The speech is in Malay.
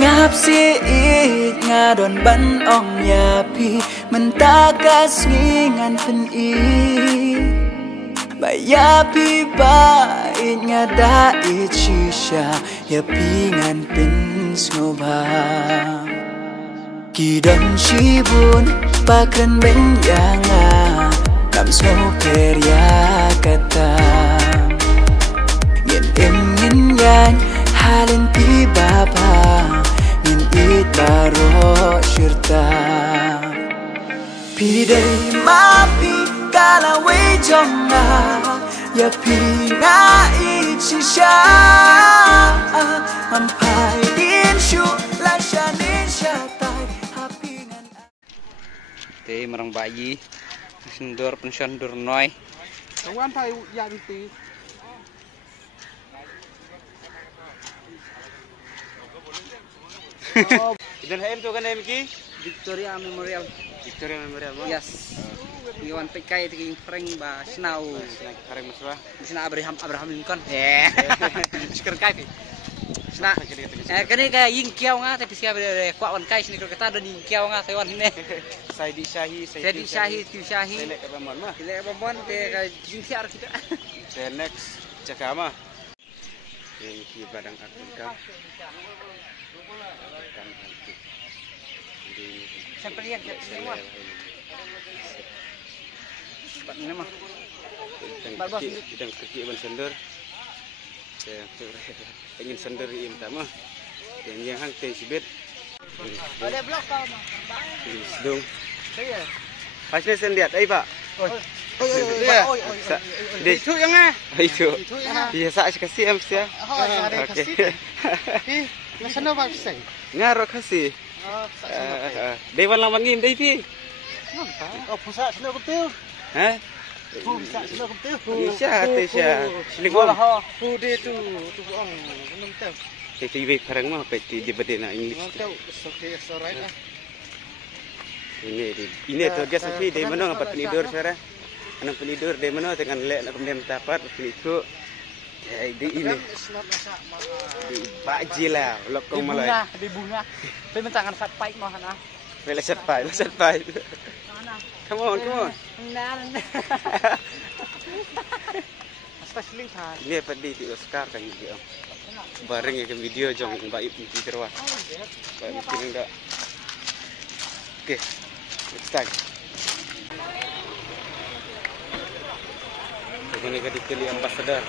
ngap si it ngadon ban ong yapi mentakas ngingan pen I bayapi ba it ngada it shisha yapi ngan pen snoba kidon shibun pakren ben yanga nam snoker ya kata ngin yan halin pi baba ngin it baro shirta pi dei mapi kala we jonga ya pi nga it shisha ampai din shu la shanin shatai happy ngan te marang bayi sendur pensendur noi kawan thai ya pi dan hem tu kan hem ki Victoria Memorial. Victoria Memorial Yes. Iwan pekai tiking prank ba snau. Kareng masra Sina Abraham Lincoln. Seker kai pi. Sina. Kani kaya ying kiau nga tapi siapa dari kuat wan kai sini kalau kita ada ying kiau nga Taiwan ini. Saidi Shahi Jadi Shahi, tu Shahi. Selek abamon mah Tidak abang te kaya ying siar kita. next Jakama yang ki badang akun ka kan hantu jadi Sampai lihat semua. Pak ini mah. Idang kaki ban sendur ingin sendur im tama yang hang teh sibet Ada blok kau mah. dong Saya. pasnya sendiat ai pak Itu yang ah. itu biasa kasih am sia Ada kasih. Ih, nasana ba sai? ngaro kasih Oh, dewan lawan ngim dei pi oh pusa sino ketil. ha Pusa sino ketil. Isya tesya selingkuh Fu de tu ong enam tahu. TV parang mah peti di bedena English Tahu, okay, so right ah. ini tu dia sapi dari mana dapat penidur sekarang anak penidur dari mana dengan lek nak kemudian dapat itu di ini di baji lah lokong malai Di bunga. Tapi mentangan fat pipe mah nah. let's pai come on Especially than. ini pedi di Oscar kan dia bareng ya video jong baik di terwa baik mungkin enggak oke next time ini kan dipilih ambassador